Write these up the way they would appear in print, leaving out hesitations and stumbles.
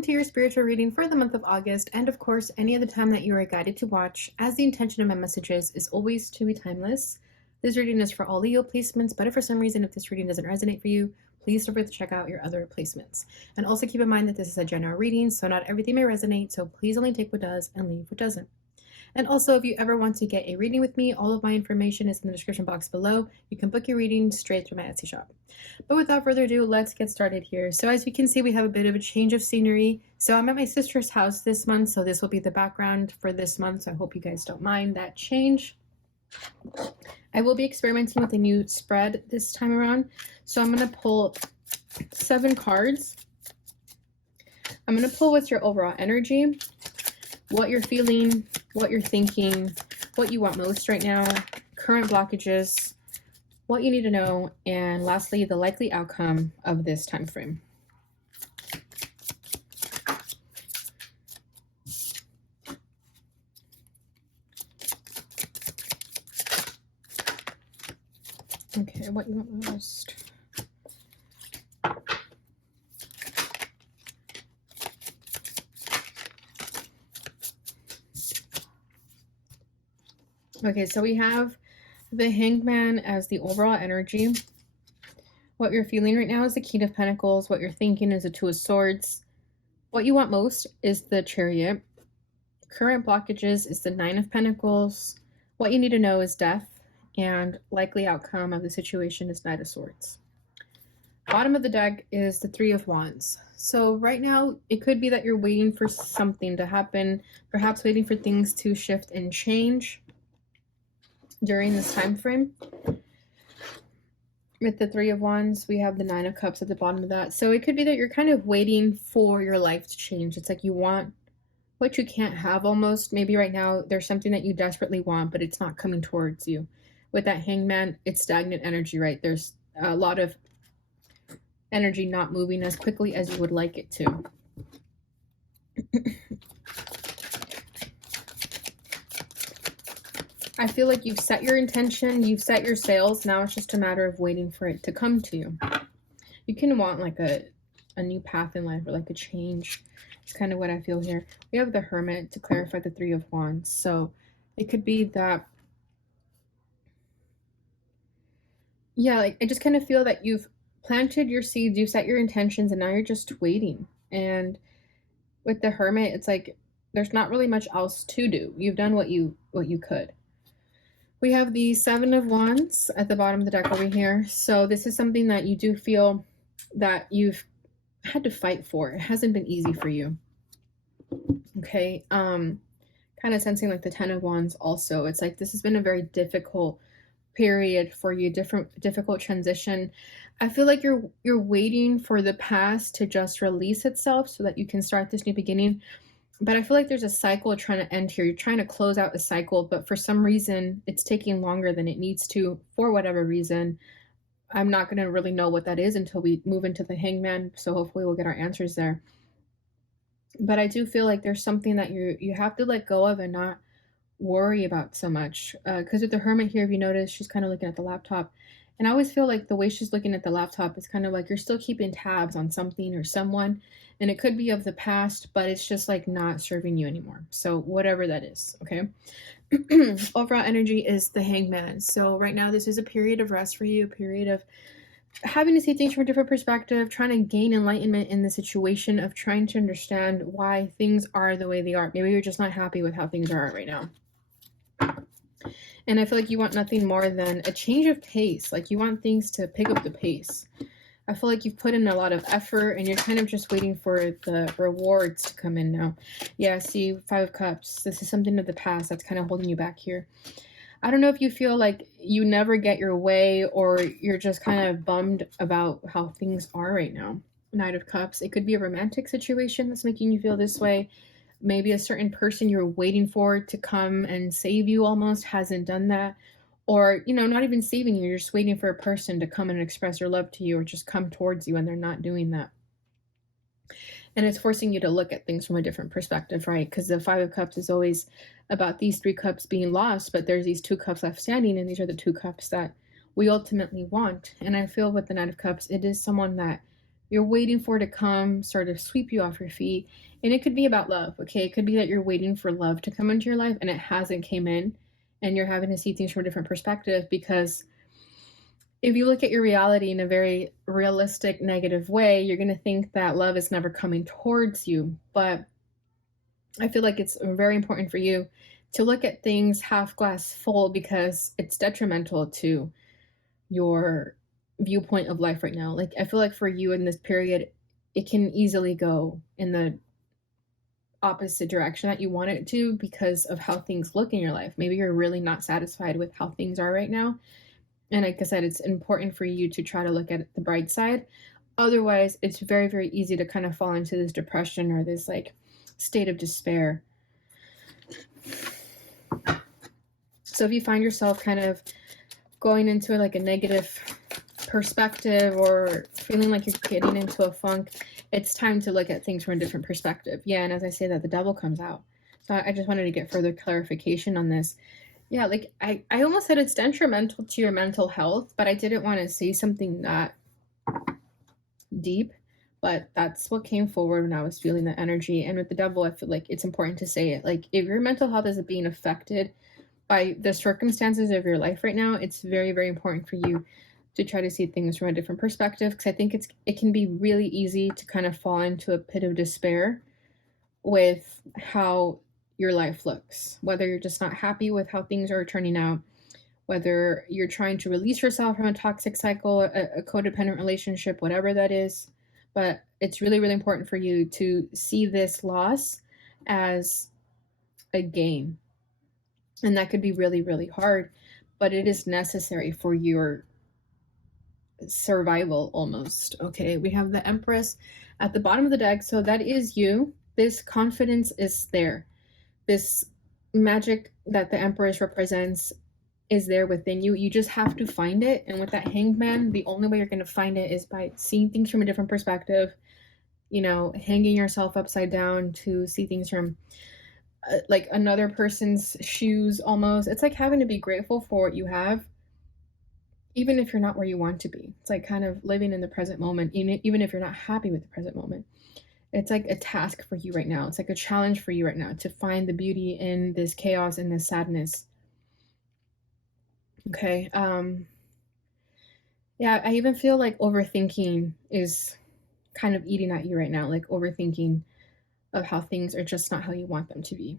welcome to your spiritual reading for the month of August, and of course, any other time that you are guided to watch, as the intention of my messages is always to be timeless. This reading is for all Leo placements, but if for some reason this reading doesn't resonate for you, please don't forget to check out your other placements. And also keep in mind that this is a general reading, so not everything may resonate, so please only take what does and leave what doesn't. And also, if you ever want to get a reading with me, all of my information is in the description box below. You can book your reading straight through my Etsy shop. But without further ado, let's get started here. So as you can see, we have a bit of a change of scenery. So I'm at my sister's house this month, so this will be the background for this month. So I hope you guys don't mind that change. I will be experimenting with a new spread this time around. So I'm going to pull 7 cards. I'm going to pull what's your overall energy, what you're feeling, what you're thinking, what you want most right now, current blockages, what you need to know, and lastly, the likely outcome of this time frame. Okay, what you want most. Okay, so we have the Hangman as the overall energy. What you're feeling right now is the King of Pentacles. What you're thinking is the Two of Swords. What you want most is the Chariot. Current blockages is the Nine of Pentacles. What you need to know is death. And likely outcome of the situation is Knight of Swords. Bottom of the deck is the Three of Wands. So right now, it could be that you're waiting for something to happen, perhaps waiting for things to shift and change during this time frame. With the Three of Wands, we have the Nine of Cups at the bottom of that. So it could be that you're kind of waiting for your life to change. It's like you want what you can't have almost. Maybe right now there's something that you desperately want, but it's not coming towards you. With that Hangman, it's stagnant energy, right? There's a lot of energy not moving as quickly as you would like it to. I feel like you've set your intention, you've set your sails. Now it's just a matter of waiting for it to come to you. You can want like a new path in life or like a change. It's kind of what I feel here. We have the Hermit to clarify the Three of Wands. So it could be that, yeah, like I just kind of feel that you've planted your seeds, you've set your intentions, and now you're just waiting. And with the Hermit, it's like there's not really much else to do. You've done what you could. We have the Seven of Wands at the bottom of the deck over here. So this is something that you do feel that you've had to fight for. It hasn't been easy for you. Okay. Kind of sensing like the Ten of Wands also. It's like this has been a very difficult period for you, difficult transition. I feel like you're waiting for the past to just release itself so that you can start this new beginning. But I feel like there's a cycle trying to end here. You're trying to close out a cycle, but for some reason, it's taking longer than it needs to for whatever reason. I'm not going to really know what that is until we move into the Hangman, so hopefully we'll get our answers there. But I do feel like there's something that you have to let go of and not worry about so much. Because with the Hermit here, if you notice, she's kind of looking at the laptop. And I always feel like the way she's looking at the laptop is kind of like you're still keeping tabs on something or someone. And it could be of the past, but it's just like not serving you anymore. So whatever that is, okay? Overall energy is the Hangman. So right now, this is a period of rest for you, a period of having to see things from a different perspective, trying to gain enlightenment in the situation of trying to understand why things are the way they are. Maybe you're just not happy with how things are right now. And I feel like you want nothing more than a change of pace. Like you want things to pick up the pace. I feel like you've put in a lot of effort and you're kind of just waiting for the rewards to come in now. Yeah, see, Five of Cups. This is something of the past that's kind of holding you back here. I don't know if you feel like you never get your way or you're just kind of bummed about how things are right now. Knight of Cups. It could be a romantic situation that's making you feel this way. Maybe a certain person you're waiting for to come and save you almost hasn't done that. Or, you know, not even saving you. You're just waiting for a person to come and express their love to you or just come towards you and they're not doing that. And it's forcing you to look at things from a different perspective, right? Because the Five of Cups is always about these 3 cups being lost, but there's these 2 cups left standing, and these are the 2 cups that we ultimately want. And I feel with the Knight of Cups, it is someone that You're waiting for it to come, sort of sweep you off your feet. And it could be about love, okay? It could be that you're waiting for love to come into your life and it hasn't came in, and you're having to see things from a different perspective, because if you look at your reality in a very realistic negative way, you're going to think that love is never coming towards you. But I feel like it's very important for you to look at things half glass full, because it's detrimental to your viewpoint of life right now. Like, I feel like for you in this period, it can easily go in the opposite direction that you want it to because of how things look in your life. Maybe you're really not satisfied with how things are right now. And like I said, it's important for you to try to look at the bright side. Otherwise, it's very, very easy to kind of fall into this depression or this like state of despair. So if you find yourself kind of going into like a negative perspective or feeling like you're getting into a funk, it's time to look at things from a different perspective. Yeah, and as I say that, the devil comes out. So I just wanted to get further clarification on this. Yeah, like I almost said it's detrimental to your mental health, but I didn't want to say something that deep. But that's what came forward when I was feeling the energy. And with the devil, I feel like it's important to say it. Like, if your mental health is being affected by the circumstances of your life right now, it's very, very important for you to try to see things from a different perspective, because I think it can be really easy to kind of fall into a pit of despair with how your life looks, whether you're just not happy with how things are turning out, whether you're trying to release yourself from a toxic cycle, a codependent relationship, whatever that is. But it's really, really important for you to see this loss as a gain. And that could be really, really hard, but it is necessary for your survival almost. Okay, we have the Empress at the bottom of the deck. So that is you. This confidence is there. This magic that the Empress represents is there within you. You just have to find it. And with that Hanged Man, the only way you're going to find it is by seeing things from a different perspective, you know, hanging yourself upside down to see things from like another person's shoes almost. It's like having to be grateful for what you have, even if you're not where you want to be. It's like kind of living in the present moment, even if you're not happy with the present moment. It's like a task for you right now. It's like a challenge for you right now to find the beauty in this chaos and this sadness. Okay. Yeah, I even feel like overthinking is kind of eating at you right now, like overthinking of how things are just not how you want them to be.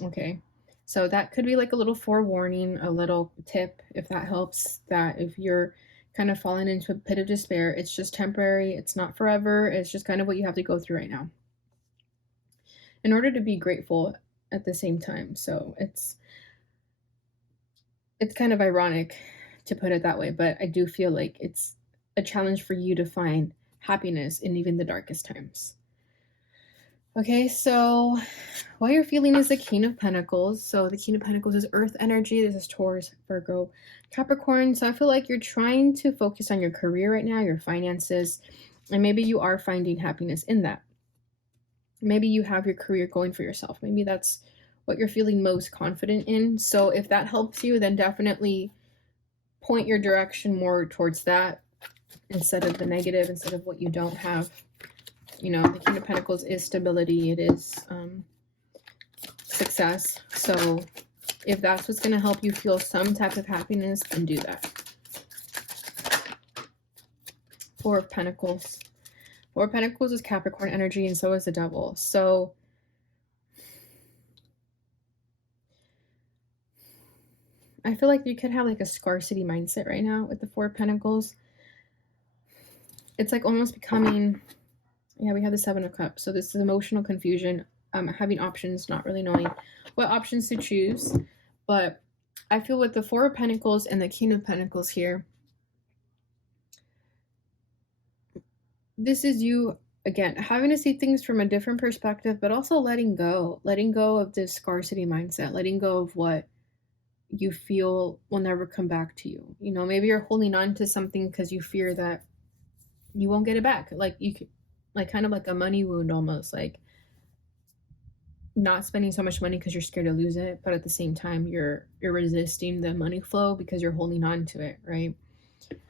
Okay. So that could be like a little forewarning, a little tip, if that helps, that if you're kind of falling into a pit of despair, it's just temporary, it's not forever, it's just kind of what you have to go through right now in order to be grateful at the same time. So it's kind of ironic to put it that way, but I do feel like it's a challenge for you to find happiness in even the darkest times. Okay, so what you're feeling is the King of Pentacles. So the King of Pentacles is Earth energy. This is Taurus, Virgo, Capricorn. So I feel like you're trying to focus on your career right now, your finances, and maybe you are finding happiness in that. Maybe you have your career going for yourself. Maybe that's what you're feeling most confident in. So if that helps you, then definitely point your direction more towards that instead of the negative, instead of what you don't have. You know, the King of Pentacles is stability. It is success. So if that's what's going to help you feel some type of happiness, then do that. Four of Pentacles. Four of Pentacles is Capricorn energy, and so is the Devil. So I feel like you could have like a scarcity mindset right now with the Four of Pentacles. It's like almost becoming, yeah, we have the Seven of Cups. So this is emotional confusion, having options, not really knowing what options to choose. But I feel with the Four of Pentacles and the King of Pentacles here, this is you, again, having to see things from a different perspective, but also letting go of this scarcity mindset, letting go of what you feel will never come back to you. You know, maybe you're holding on to something because you fear that you won't get it back. Like you could, like kind of like a money wound almost, like not spending so much money because you're scared to lose it, but at the same time you're resisting the money flow because you're holding on to it, right?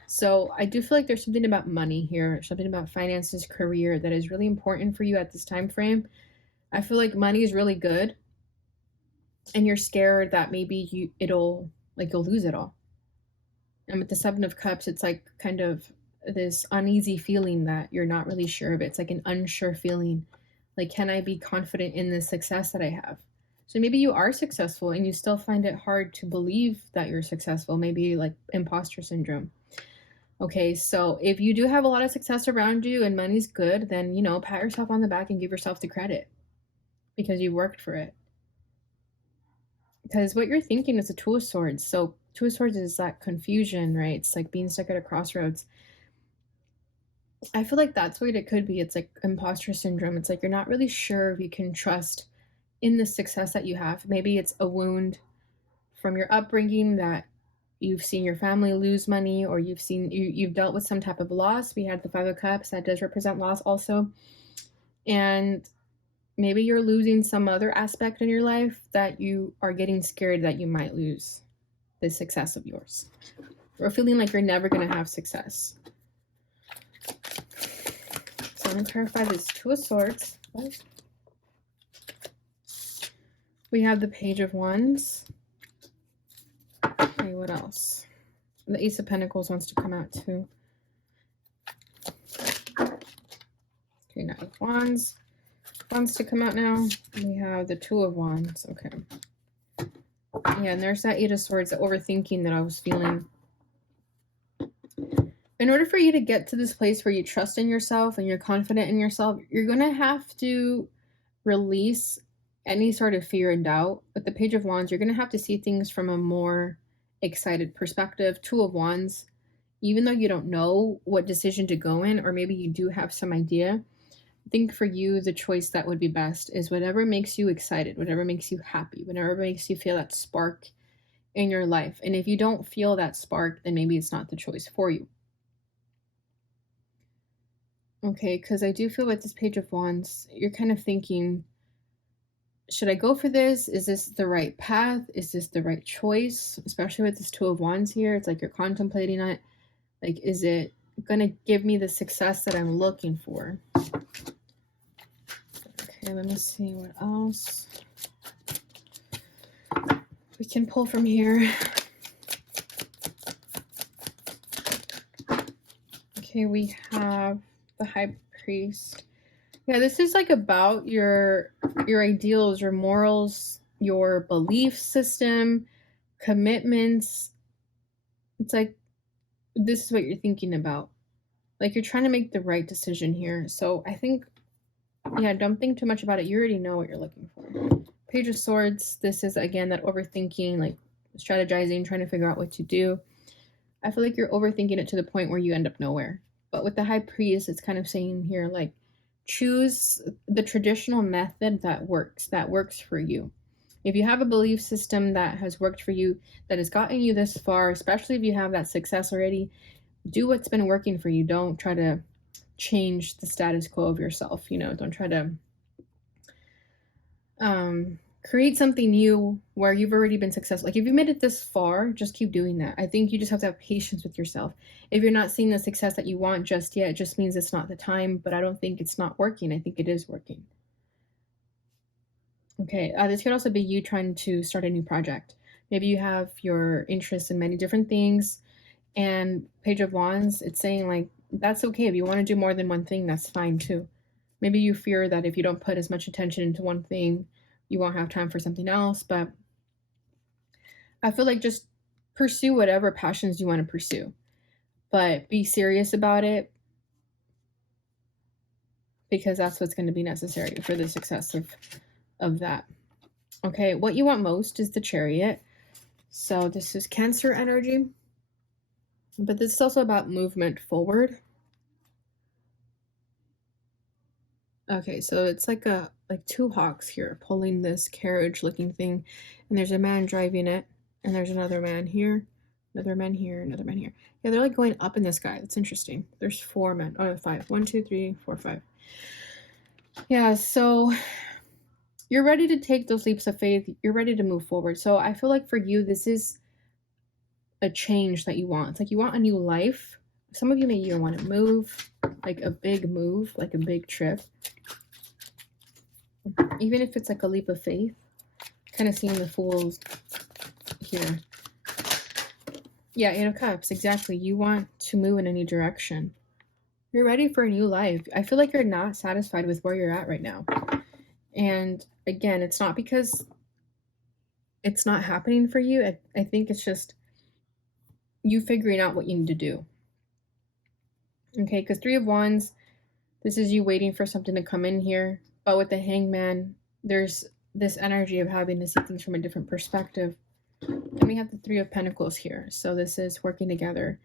So I do feel like there's something about money here, something about finances, career that is really important for you at this time frame. I feel like money is really good, and you're scared that maybe you'll lose it all. And with the Seven of Cups, it's like kind of this uneasy feeling that you're not really sure of it. It's like an unsure feeling. Like, can I be confident in the success that I have? So maybe you are successful and you still find it hard to believe that you're successful, maybe like imposter syndrome. Okay, so if you do have a lot of success around you and money's good, then, pat yourself on the back and give yourself the credit because you worked for it. Because what you're thinking is a Two of Swords. So Two of Swords is that confusion, right? It's like being stuck at a crossroads. I feel like that's what it could be. It's like imposter syndrome. It's like you're not really sure if you can trust in the success that you have. Maybe it's a wound from your upbringing that you've seen your family lose money, or you've dealt with some type of loss. We had the Five of Cups, that does represent loss also. And maybe you're losing some other aspect in your life that you are getting scared that you might lose the success of yours, or feeling like you're never going to have success. So I'm going to clarify this Two of Swords. We have the Page of Wands. Okay, what else? The Ace of Pentacles wants to come out too. Okay, Knight of Wands wants to come out now. We have the Two of Wands. Okay. Yeah, and there's that Eight of Swords, the overthinking that I was feeling. In order for you to get to this place where you trust in yourself and you're confident in yourself, you're going to have to release any sort of fear and doubt. With the Page of Wands, you're going to have to see things from a more excited perspective. Two of Wands, even though you don't know what decision to go in, or maybe you do have some idea, I think for you, the choice that would be best is whatever makes you excited, whatever makes you happy, whatever makes you feel that spark in your life. And if you don't feel that spark, then maybe it's not the choice for you. Okay, because I do feel with this Page of Wands, you're kind of thinking, should I go for this? Is this the right path? Is this the right choice? Especially with this Two of Wands here, it's like you're contemplating it. Like, is it going to give me the success that I'm looking for? Okay, let me see what else we can pull from here. Okay, we have the High Priest. Yeah, this is like about your ideals, your morals, your belief system, commitments. It's like this is what you're thinking about. Like, you're trying to make the right decision here. So I think, yeah, don't think too much about it. You already know what you're looking for. Page of Swords, this is, again, that overthinking, like strategizing, trying to figure out what to do. I feel like you're overthinking it to the point where you end up nowhere. But with the High Priest, it's kind of saying here, like, choose the traditional method that works for you. If you have a belief system that has worked for you, that has gotten you this far, especially if you have that success already, do what's been working for you. Don't try to change the status quo of yourself. Don't try to create something new where you've already been successful. Like, if you made it this far, just keep doing that. I think you just have to have patience with yourself. If you're not seeing the success that you want just yet, it just means it's not the time. But I don't think it's not working. I think it is working. Okay, this could also be you trying to start a new project. Maybe you have your interest in many different things, and Page of Wands, it's saying, like, that's okay. If you want to do more than one thing, that's fine too. Maybe you fear that if you don't put as much attention into one thing, you won't have time for something else. But I feel like just pursue whatever passions you want to pursue, but be serious about it, because that's what's going to be necessary for the success of that. Okay, what you want most is the Chariot. So this is Cancer energy, but this is also about movement forward. Okay, so it's like two hawks here pulling this carriage looking thing, and there's a man driving it, and there's another man here, another man here, another man here. Yeah, they're like going up in the sky. That's interesting. There's 4 men. Oh, 5. 1, 2, 3, 4, 5. Yeah, so you're ready to take those leaps of faith. You're ready to move forward. So I feel like for you, this is a change that you want. It's like you want a new life. Some of you may even want to move, like a big move, like a big trip. Even if it's like a leap of faith. Kind of seeing the Fools here. Yeah, Eight of Cups, exactly. You want to move in a new direction. You're ready for a new life. I feel like you're not satisfied with where you're at right now. And again, it's not because it's not happening for you. I think it's just you figuring out what you need to do. Okay, because Three of Wands, this is you waiting for something to come in here. But with the Hangman, there's this energy of having to see things from a different perspective. And we have the Three of Pentacles here. So this is working together,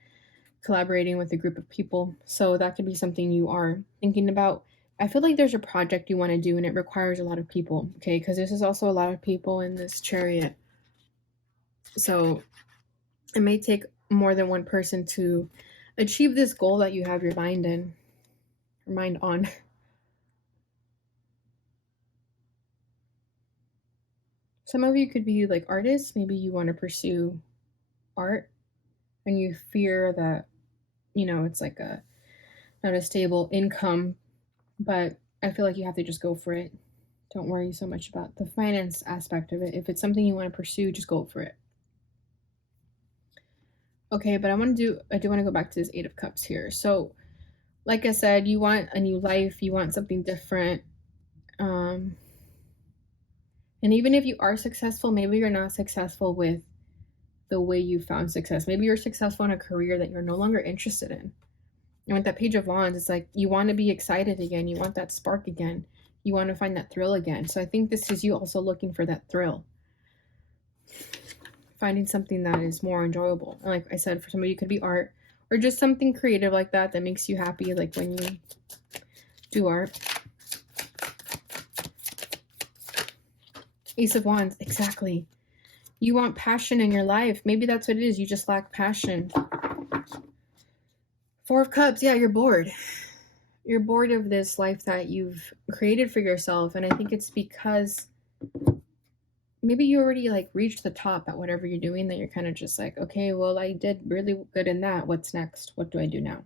collaborating with a group of people. So that could be something you are thinking about. I feel like there's a project you want to do and it requires a lot of people, okay? Because this is also a lot of people in this Chariot. So it may take more than one person to achieve this goal that you have your mind on. Some of you could be like artists. Maybe you want to pursue art and you fear that, it's like not a stable income, but I feel like you have to just go for it. Don't worry so much about the finance aspect of it. If it's something you want to pursue, just go for it. Okay, but I do want to go back to this Eight of Cups here. So, like I said, you want a new life, you want something different. And even if you are successful, maybe you're not successful with the way you found success. Maybe you're successful in a career that you're no longer interested in. And with that Page of Wands, it's like you want to be excited again. You want that spark again. You want to find that thrill again. So I think this is you also looking for that thrill. Finding something that is more enjoyable. And like I said, for somebody, it could be art or just something creative like that makes you happy, like when you do art. Ace of Wands, exactly. You want passion in your life. Maybe that's what it is. You just lack passion. Four of Cups, yeah, you're bored. You're bored of this life that you've created for yourself. And I think it's because maybe you already like reached the top at whatever you're doing that you're kind of just like, okay, well, I did really good in that. What's next? What do I do now?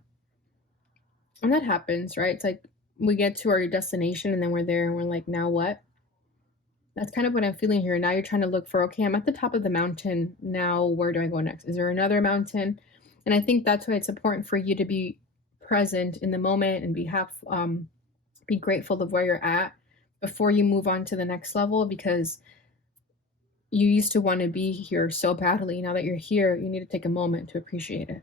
And that happens, right? It's like we get to our destination and then we're there and we're like, now what? That's kind of what I'm feeling here. Now you're trying to look for, okay, I'm at the top of the mountain. Now where do I go next? Is there another mountain? And I think that's why it's important for you to be present in the moment and be grateful of where you're at before you move on to the next level, because you used to want to be here so badly. Now that you're here, you need to take a moment to appreciate it.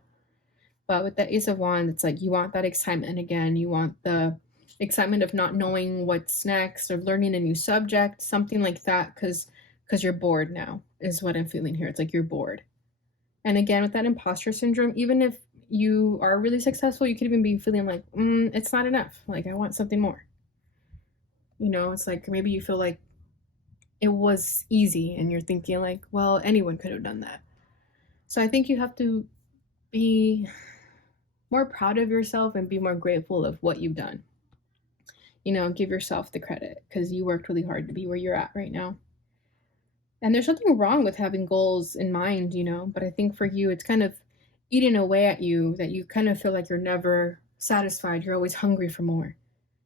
But with the Ace of Wands, it's like you want that excitement again. You want the excitement of not knowing what's next or learning a new subject, something like that, because you're bored now is what I'm feeling here. It's like you're bored. And again, with that imposter syndrome, even if you are really successful, you could even be feeling like, it's not enough. Like, I want something more. It's like maybe you feel like it was easy and you're thinking like, well, anyone could have done that. So I think you have to be more proud of yourself and be more grateful of what you've done. Give yourself the credit because you worked really hard to be where you're at right now. And there's nothing wrong with having goals in mind, but I think for you, it's kind of eating away at you that you kind of feel like you're never satisfied. You're always hungry for more.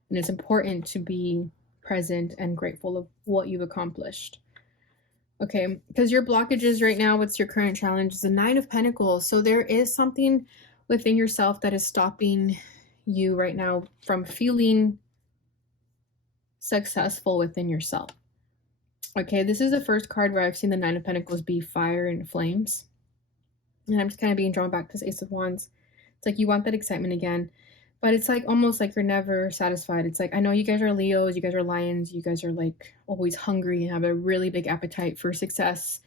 And it's important to be present and grateful of what you've accomplished. Okay, because your blockages right now, what's your current challenge? Is the Nine of Pentacles. So there is something within yourself that is stopping you right now from feeling successful within yourself. Okay, this is the first card where I've seen the Nine of Pentacles be fire and flames. And I'm just kind of being drawn back to this Ace of Wands. It's like you want that excitement again, but it's like almost like you're never satisfied. It's like, I know you guys are Leos, you guys are Lions, you guys are like always hungry and have a really big appetite for success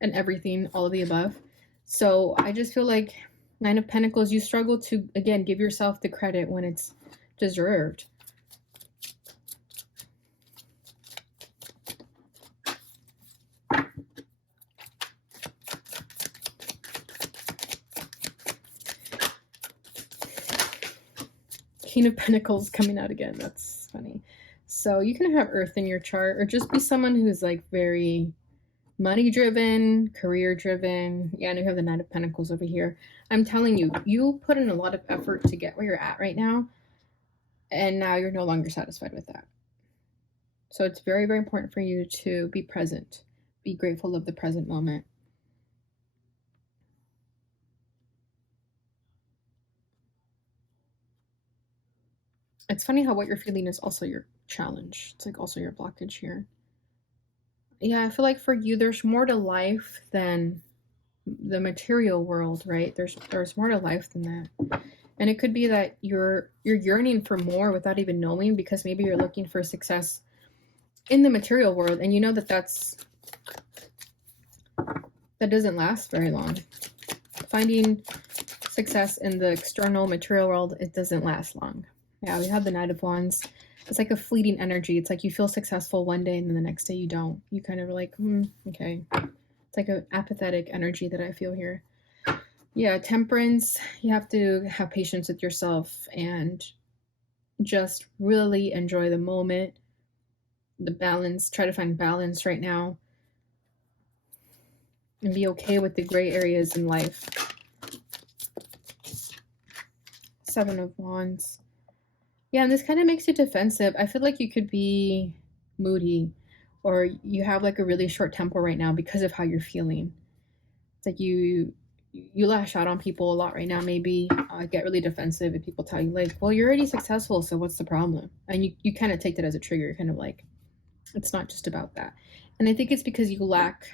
and everything, all of the above. So I just feel like Nine of Pentacles, you struggle to, again, give yourself the credit when it's deserved. King of Pentacles coming out again. That's funny. So you can have Earth in your chart or just be someone who's like very money driven, career driven. Yeah, and we have the Knight of Pentacles over here. I'm telling you, you put in a lot of effort to get where you're at right now, and now you're no longer satisfied with that. So it's very, very important for you to be present, be grateful of the present moment. It's funny how what you're feeling is also your challenge. It's like also your blockage here. Yeah, I feel like for you, there's more to life than the material world, right? There's more to life than that. And it could be that you're yearning for more without even knowing, because maybe you're looking for success in the material world, and you know that doesn't last very long. Finding success in the external material world, it doesn't last long. Yeah, we have the Knight of Wands. It's like a fleeting energy. It's like you feel successful one day and then the next day you don't. You kind of are like, okay. It's like an apathetic energy that I feel here. Yeah, Temperance. You have to have patience with yourself and just really enjoy the moment. The balance. Try to find balance right now. And be okay with the gray areas in life. Seven of Wands. Yeah, and this kind of makes you defensive. I feel like you could be moody, or you have like a really short temper right now because of how you're feeling. It's like you lash out on people a lot right now. Maybe get really defensive if people tell you like, well, you're already successful, so what's the problem? And you kind of take that as a trigger. You're kind of like, it's not just about that. And I think it's because you lack,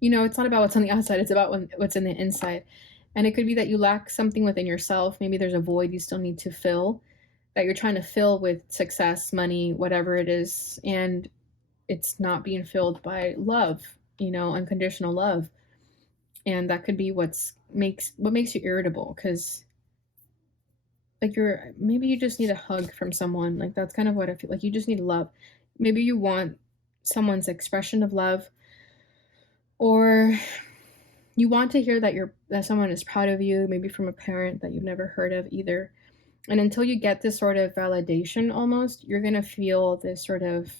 it's not about what's on the outside, it's about what's in the inside. And it could be that you lack something within yourself. Maybe there's a void you still need to fill, that you're trying to fill with success, money, whatever it is. And it's not being filled by love, unconditional love. And that could be what makes you irritable, because like maybe you just need a hug from someone. Like that's kind of what I feel like. You just need love. Maybe you want someone's expression of love, or you want to hear that someone is proud of you, maybe from a parent that you've never heard of either. And until you get this sort of validation, almost, you're going to feel this sort of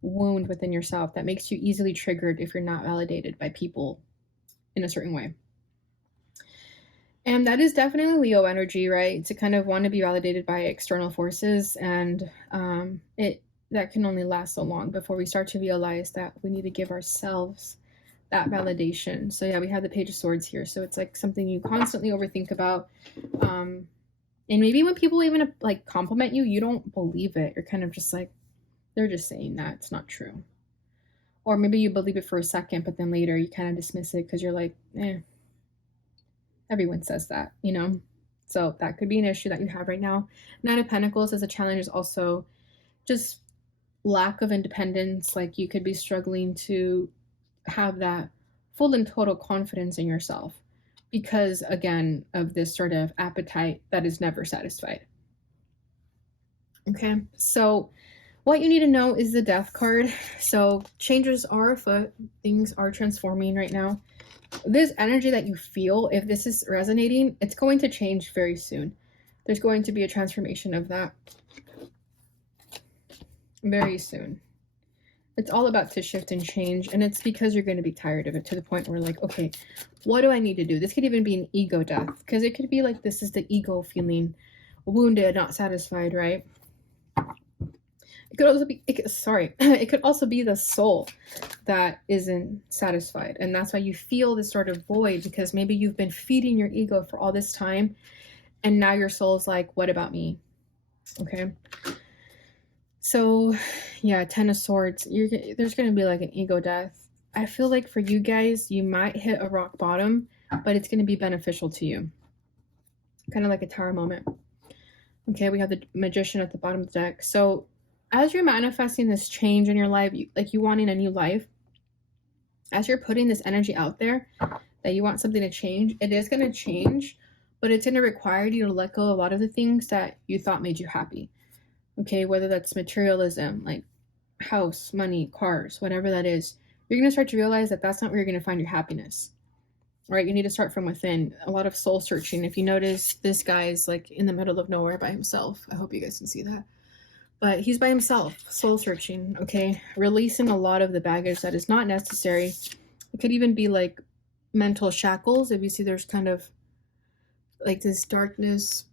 wound within yourself that makes you easily triggered if you're not validated by people in a certain way. And that is definitely Leo energy, right? To kind of want to be validated by external forces. And that can only last so long before we start to realize that we need to give ourselves that validation. So yeah, we have the Page of Swords here. So it's like something you constantly overthink about. And maybe when people even like compliment you, you don't believe it. You're kind of just like, they're just saying that. It's not true. Or maybe you believe it for a second, but then later you kind of dismiss it because you're like, everyone says that, So that could be an issue that you have right now. Knight of Pentacles as a challenge is also just lack of independence. Like you could be struggling to have that full and total confidence in yourself because, again, of this sort of appetite that is never satisfied. Okay, so what you need to know is the Death card. So changes are afoot. Things are transforming right now. This energy that you feel, if this is resonating, it's going to change very soon. There's going to be a transformation of that very soon. It's all about to shift and change, and it's because you're going to be tired of it to the point where like, okay, what do I need to do? This could even be an ego death, because it could be like this is the ego feeling wounded, not satisfied, right? It could also be, it could also be the soul that isn't satisfied. And that's why you feel this sort of void, because maybe you've been feeding your ego for all this time. And now your soul's like, what about me? Okay. So yeah, Ten of Swords, there's going to be like an ego death. I feel like for you guys, you might hit a rock bottom, but it's going to be beneficial to you. Kind of like a Tower moment. Okay, we have the Magician at the bottom of the deck. So as you're manifesting this change in your life, you wanting a new life, as you're putting this energy out there that you want something to change, it is going to change, but it's going to require you to let go of a lot of the things that you thought made you happy. Okay, whether that's materialism, like house, money, cars, whatever that is, you're going to start to realize that that's not where you're going to find your happiness. Right? You need to start from within. A lot of soul searching. If you notice, this guy is like in the middle of nowhere by himself. I hope you guys can see that. But he's by himself, soul searching, okay? Releasing a lot of the baggage that is not necessary. It could even be like mental shackles. If you see there's kind of like this darkness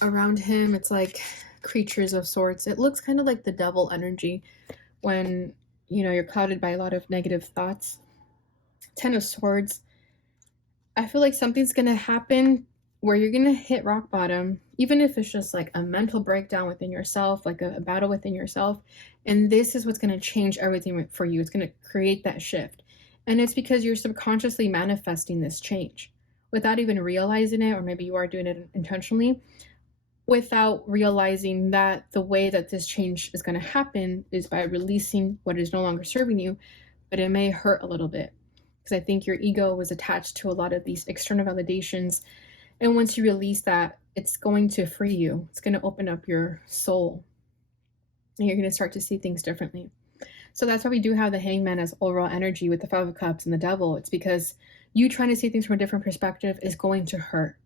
around him, it's like creatures of sorts. It looks kind of like the devil energy when, you know, you're clouded by a lot of negative thoughts. 10 of Swords. I feel like something's going to happen where you're going to hit rock bottom, even if it's just like a mental breakdown within yourself, like a battle within yourself. And this is what's going to change everything for you. It's going to create that shift. And it's because you're subconsciously manifesting this change without even realizing it, or maybe you are doing it intentionally, without realizing that the way that this change is going to happen is by releasing what is no longer serving you, but it may hurt a little bit. Because I think your ego was attached to a lot of these external validations. And once you release that, it's going to free you. It's going to open up your soul. And you're going to start to see things differently. So that's why we do have the Hangman as overall energy with the Five of Cups and the Devil. It's because you trying to see things from a different perspective is going to hurt.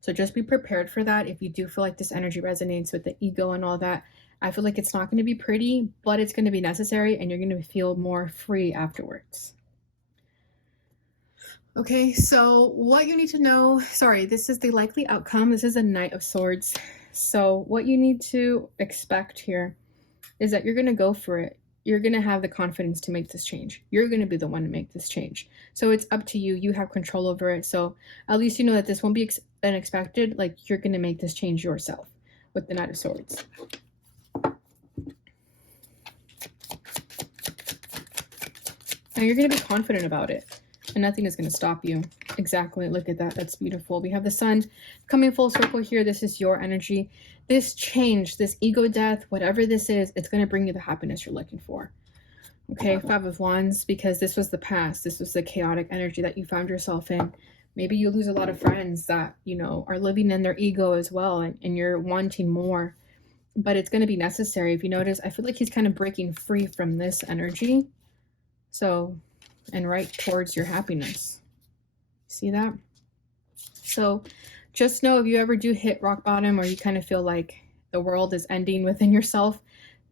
So just be prepared for that. If you do feel like this energy resonates with the ego and all that, I feel like it's not going to be pretty, but it's going to be necessary, and you're going to feel more free afterwards. Okay, so what you need to know, sorry, this is the likely outcome. This is a Knight of Swords. So what you need to expect here is that you're going to go for it. You're going to have the confidence to make this change. You're going to be the one to make this change. So it's up to you. You have control over it. So at least you know that this won't be unexpected. Like, you're going to make this change yourself with the Knight of Swords. Now you're going to be confident about it, and nothing is going to stop you. Exactly. Look at that. That's beautiful. We have the Sun coming full circle here. This is your energy. This change, this ego death, whatever this is, it's going to bring you the happiness you're looking for. Okay, Five of Wands, because this was the past. This was the chaotic energy that you found yourself in. Maybe you lose a lot of friends that, you know, are living in their ego as well, and you're wanting more. But it's going to be necessary. If you notice, I feel like he's kind of breaking free from this energy. So, and right towards your happiness. See that? So just know, if you ever do hit rock bottom, or you kind of feel like the world is ending within yourself,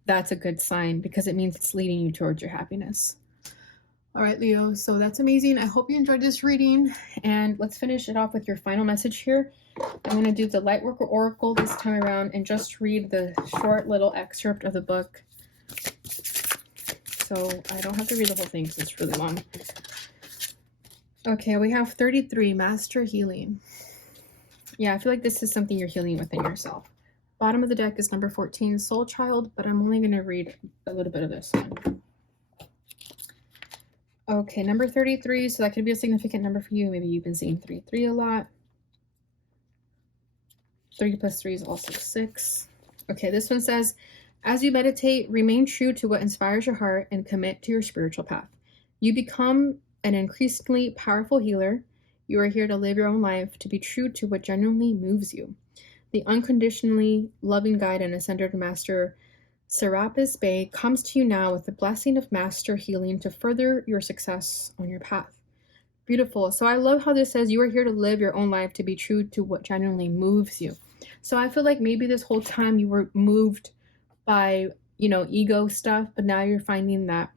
that's a good sign, because it means it's leading you towards your happiness. All right, Leo, so that's amazing. I hope you enjoyed this reading, and let's finish it off with your final message here. I'm going to do the Lightworker Oracle this time around and just read the short little excerpt of the book. So I don't have to read the whole thing because it's really long. Okay, we have 33, Master Healing. Yeah, I feel like this is something you're healing within yourself. Bottom of the deck is number 14, Soul Child, but I'm only going to read a little bit of this one. Okay, number 33, so that could be a significant number for you. Maybe you've been seeing 3 a lot. 3 plus 3 is also 6. Okay, this one says, as you meditate, remain true to what inspires your heart and commit to your spiritual path. You become an increasingly powerful healer. You are here to live your own life, to be true to what genuinely moves you. The unconditionally loving guide and ascended Master Serapis Bey comes to you now with the blessing of Master Healing to further your success on your path. Beautiful. So I love how this says you are here to live your own life, to be true to what genuinely moves you. So I feel like maybe this whole time you were moved by, you know, ego stuff, but now you're finding that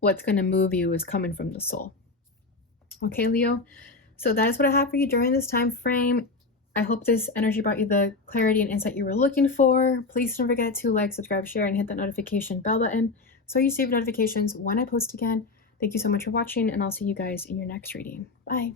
what's going to move you is coming from the soul. Okay, Leo. So that is what I have for you during this time frame. I hope this energy brought you the clarity and insight you were looking for. Please don't forget to like, subscribe, share, and hit that notification bell button so you receive notifications when I post again. Thank you so much for watching, and I'll see you guys in your next reading. Bye.